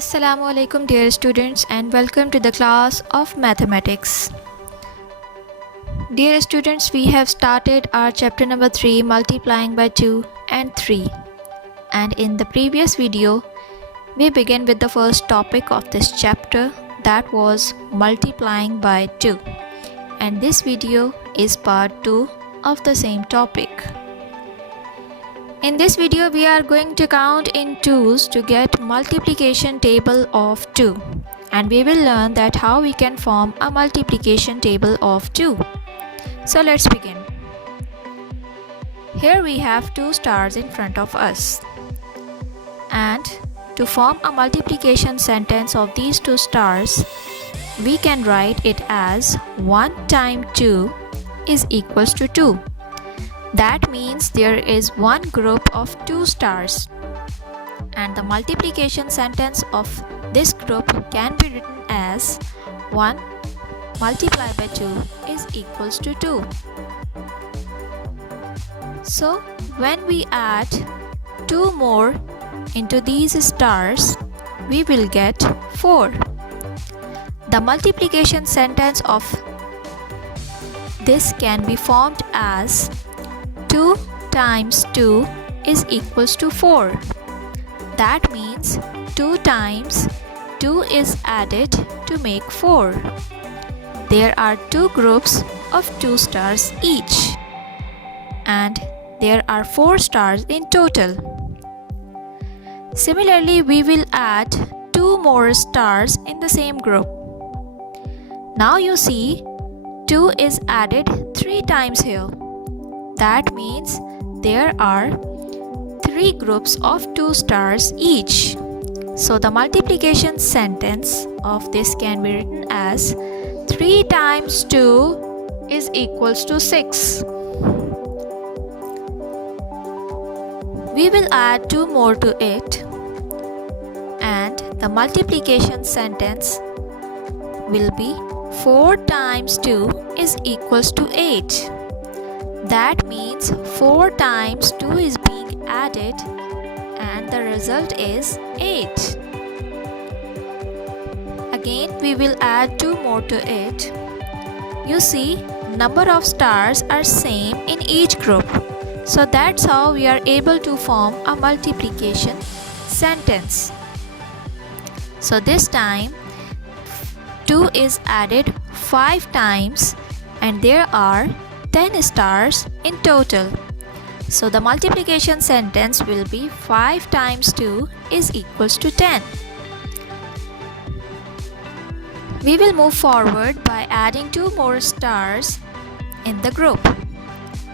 Assalamu alaikum dear students and welcome to the class of mathematics. Dear students, we have started our chapter number 3 multiplying by 2 and 3, and in the previous video we began with the first topic of this chapter, that was multiplying by 2, and this video is part 2 of the same topic. In this video, we are going to count in twos to get multiplication table of 2, and we will learn that how we can form a multiplication table of 2. So let's begin. Here we have two stars in front of us, and to form a multiplication sentence of these two stars, we can write it as 1 times 2 is equals to 2. That means there is one group of two stars, and the multiplication sentence of this group can be written as 1 multiplied by 2 is equals to 2. So when we add 2 more into these stars, we will get 4. The multiplication sentence of this can be formed as 2 times 2 is equals to 4. That means 2 times 2 is added to make 4. There are two groups of 2 stars each, and there are 4 stars in total. Similarly, we will add 2 more stars in the same group. Now you see 2 is added 3 times here. That means there are 3 groups of 2 stars each. So the multiplication sentence of this can be written as 3 times 2 is equals to 6. We will add 2 more to it, and the multiplication sentence will be 4 times 2 is equals to 8. That means 4 times 2 is being added, and the result is 8. Again, we will add 2 more to it. You see, number of stars are same in each group. So that's how we are able to form a multiplication sentence. So this time 2 is added 5 times, and there are 10 stars in total. So the multiplication sentence will be 5 times 2 is equals to 10. We will move forward by adding 2 more stars in the group.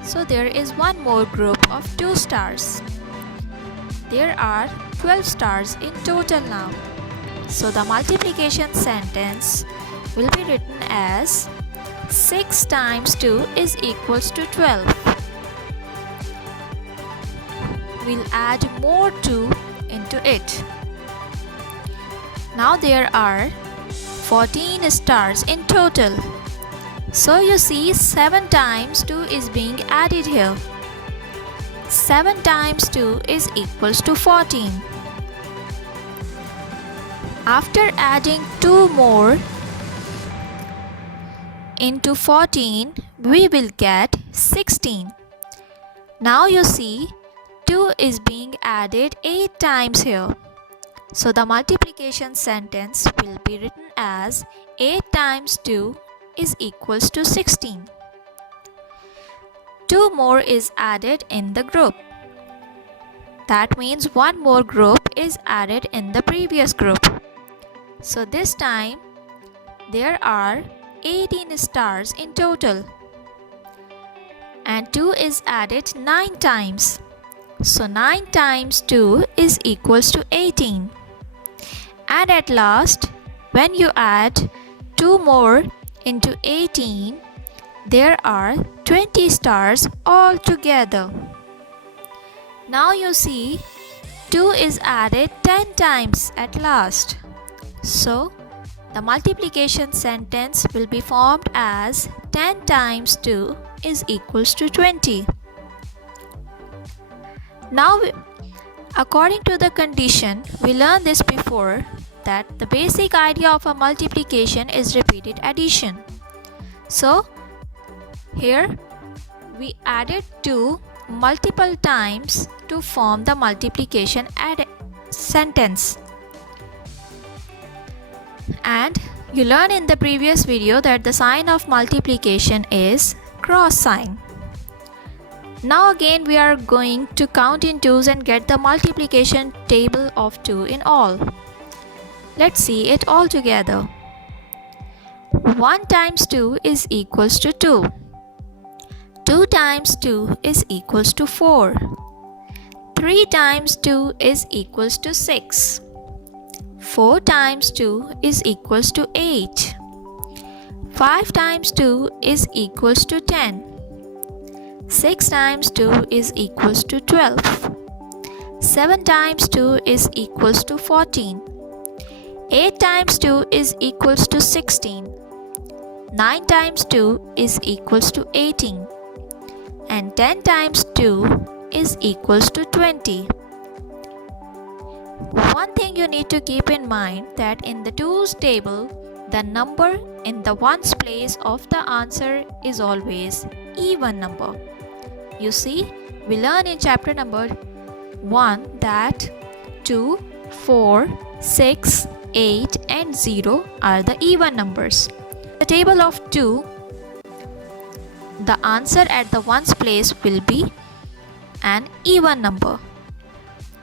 So there is one more group of 2 stars. There are 12 stars in total now. So the multiplication sentence will be written as 6 times 2 is equals to 12. We'll add more 2 into it. Now there are 14 stars in total. So you see 7 times 2 is being added here. 7 times 2 is equals to 14. After adding 2 more into 14, we will get 16. Now you see 2 is being added 8 times here. So the multiplication sentence will be written as 8 times 2 is equals to 16. 2 more is added in the group. That means one more group is added in the previous group. So this time there are 18 stars in total, and 2 is added 9 times. So 9 times 2 is equals to 18. And at last, when you add 2 more into 18, there are 20 stars all together. Now you see 2 is added 10 times at last. So the multiplication sentence will be formed as 10 times 2 is equals to 20. Now, according to the condition, we learned this before, that the basic idea of a multiplication is repeated addition. So here we added 2 multiple times to form the multiplication sentence. And you learned in the previous video that the sign of multiplication is cross sign. Now again we are going to count in twos and get the multiplication table of 2 in all. Let's see it all together. 1 times 2 is equals to 2. 2 times 2 is equals to 4. 3 times 2 is equals to 6. 4 times 2 is equals to 8. 5 times 2 is equals to 10. 6 times 2 is equals to 12. 7 times 2 is equals to 14. 8 times 2 is equals to 16. 9 times 2 is equals to 18. And 10 times 2 is equals to 20. One thing you need to keep in mind that in the twos table, the number in the ones place of the answer is always even number. You see, we learn in chapter number 1 that 2, 4, 6, 8 and 0 are the even numbers. The table of 2, the answer at the ones place will be an even number.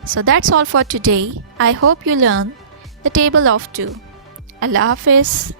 So that's all for today. I hope you learn the table of 2. Allah Hafiz.